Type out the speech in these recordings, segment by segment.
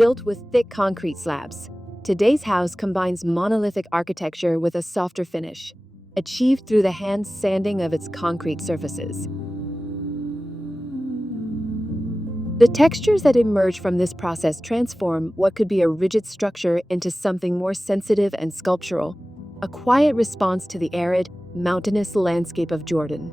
built with thick concrete slabs. Today's house combines monolithic architecture with a softer finish, achieved through the hand sanding of its concrete surfaces. The textures that emerge from this process transform what could be a rigid structure into something more sensitive and sculptural, a quiet response to the arid, mountainous landscape of Jordan.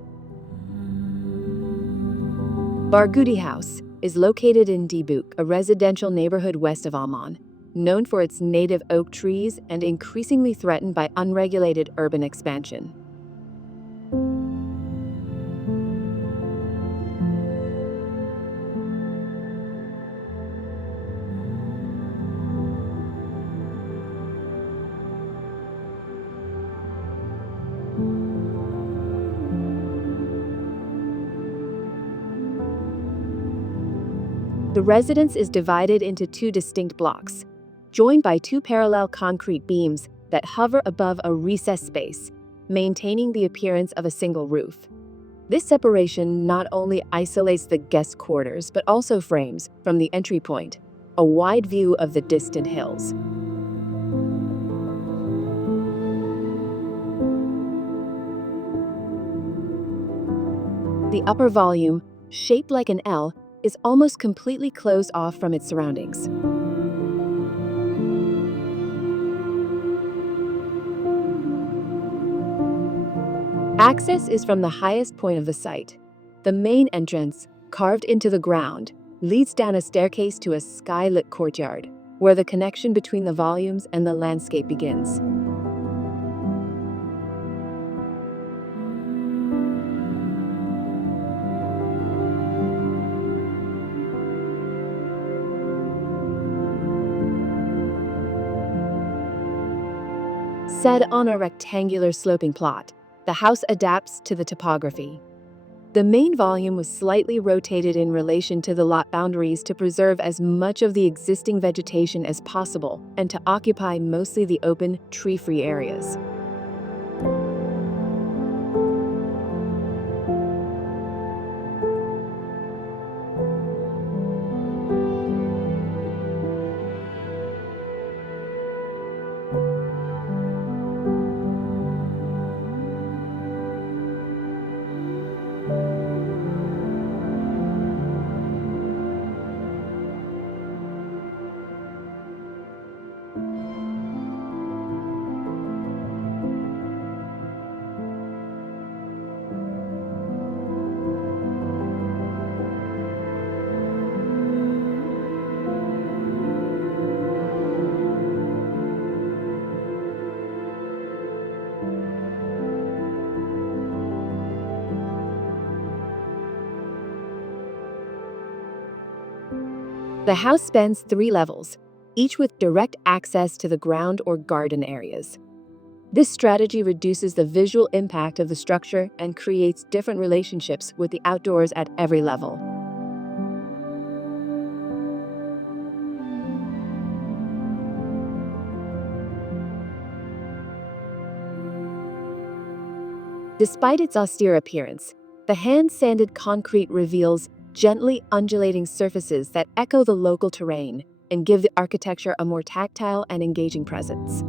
Barghouti House is located in Dabuq, a residential neighborhood west of Amman, known for its native oak trees and increasingly threatened by unregulated urban expansion. The residence is divided into two distinct blocks, joined by two parallel concrete beams that hover above a recessed space, maintaining the appearance of a single roof. This separation not only isolates the guest quarters but also frames, from the entry point, a wide view of the distant hills. The upper volume, shaped like an L, is almost completely closed off from its surroundings. Access is from the highest point of the site. The main entrance, carved into the ground, leads down a staircase to a sky-lit courtyard, where the connection between the volumes and the landscape begins. Set on a rectangular sloping plot, the house adapts to the topography. The main volume was slightly rotated in relation to the lot boundaries to preserve as much of the existing vegetation as possible and to occupy mostly the open, tree-free areas. The house spans 3 levels, each with direct access to the ground or garden areas. This strategy reduces the visual impact of the structure and creates different relationships with the outdoors at every level. Despite its austere appearance, the hand-sanded concrete reveals gently undulating surfaces that echo the local terrain and give the architecture a more tactile and engaging presence.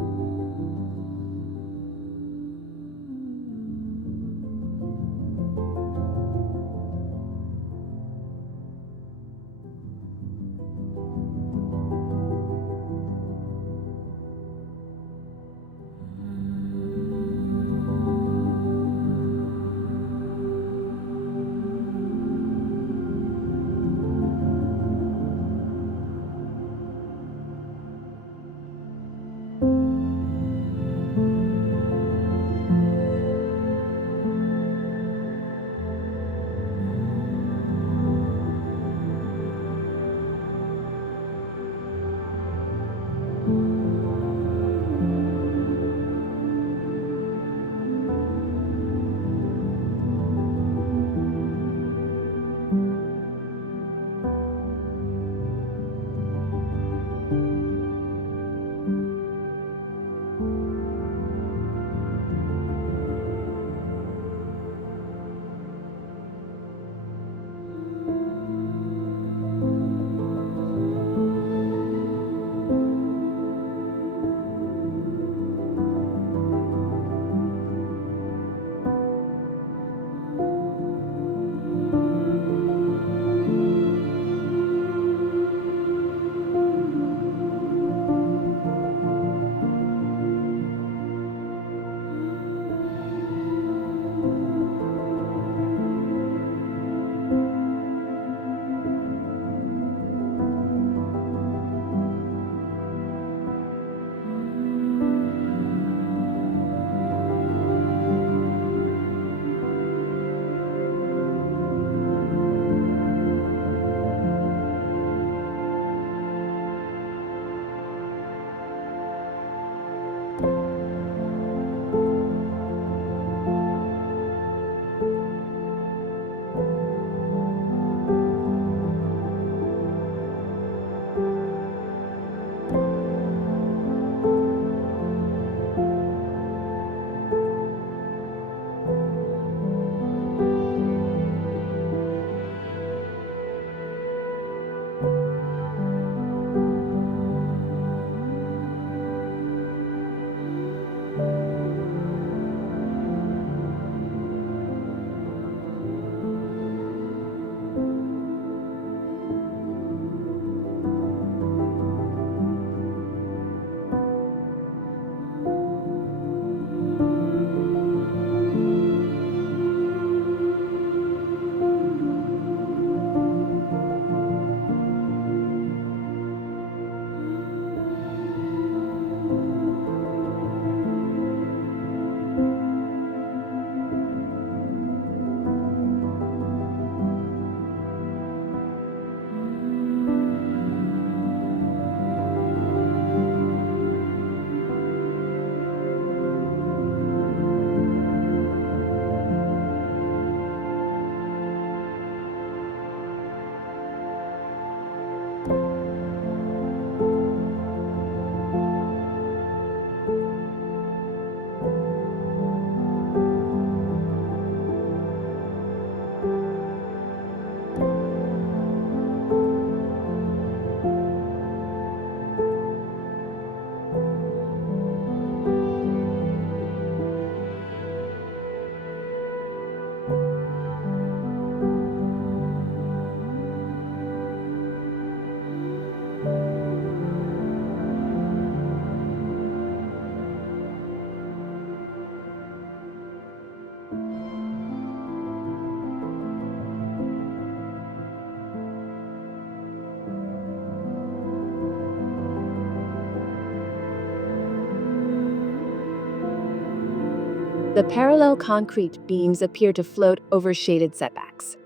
The parallel concrete beams appear to float over shaded setbacks.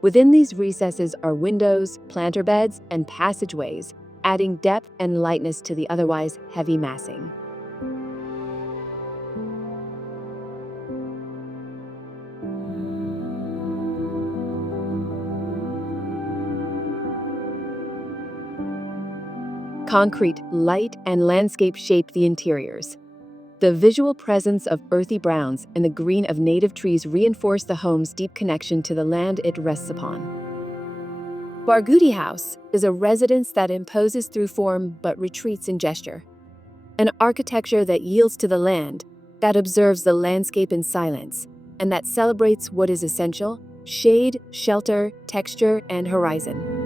Within these recesses are windows, planter beds, and passageways, adding depth and lightness to the otherwise heavy massing. Concrete, light, and landscape shape the interiors. The visual presence of earthy browns and the green of native trees reinforce the home's deep connection to the land it rests upon. Barghouti House is a residence that imposes through form but retreats in gesture. An architecture that yields to the land, that observes the landscape in silence, and that celebrates what is essential: shade, shelter, texture, and horizon.